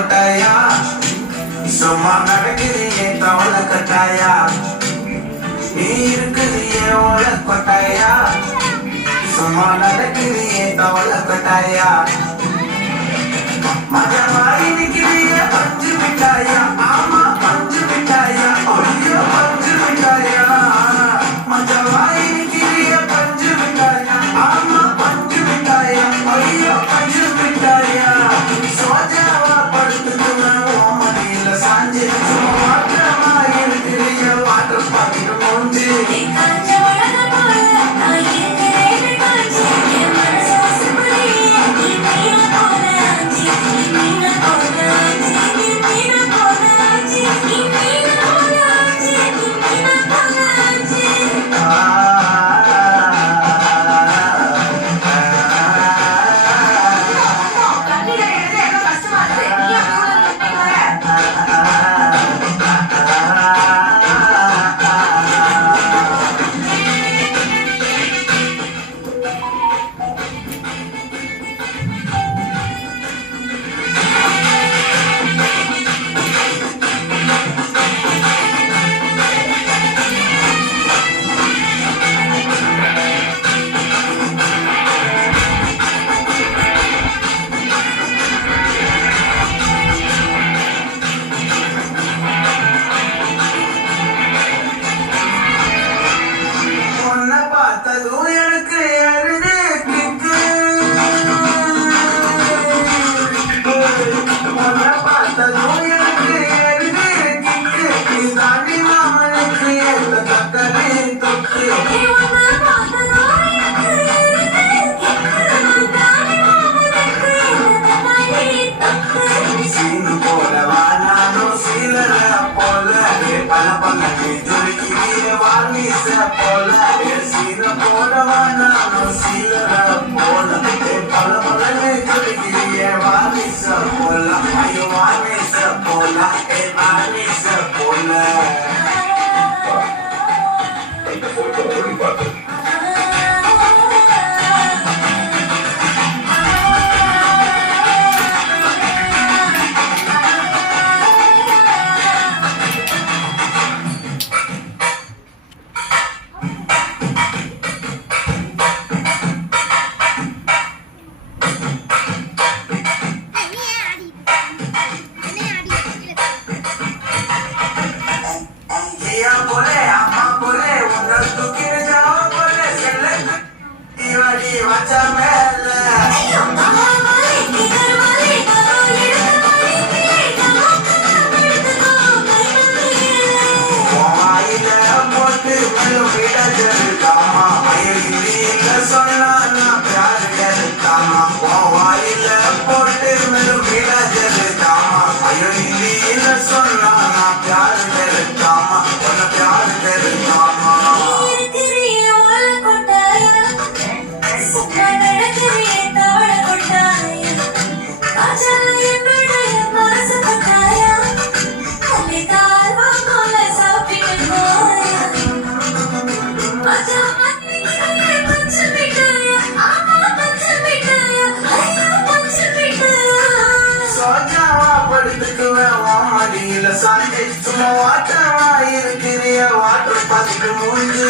கொட்டாயா சும்மா நடக்குறியே தவள கட்டாயா நீ இருக்குறியே ஓல கொட்டாயா சும்மா நடக்குறியே தவள கட்டாயா மஜமாய் நிக்கிறியே பஞ்சு மிட்டாயா ஆமா பஞ்சு மிட்டாயா ஐயோ பஞ்சு மிட்டாயா மஜமாய் நிக்கிறியே பஞ்சு மிட்டாயா ஆமா பஞ்சு மிட்டாயா ஐயோ பஞ்சு மிட்டாயா சோஜாவா படுத்துக்குவேன் ஓமடியில சாஞ்சு மாற்றமாய் இருக்கிறிய வாட்டர் பாக்கெட் மூஞ்சி வாட்டர் இருக்கிறிய வாட்டர் பார்த்துட்டு மூழ்கு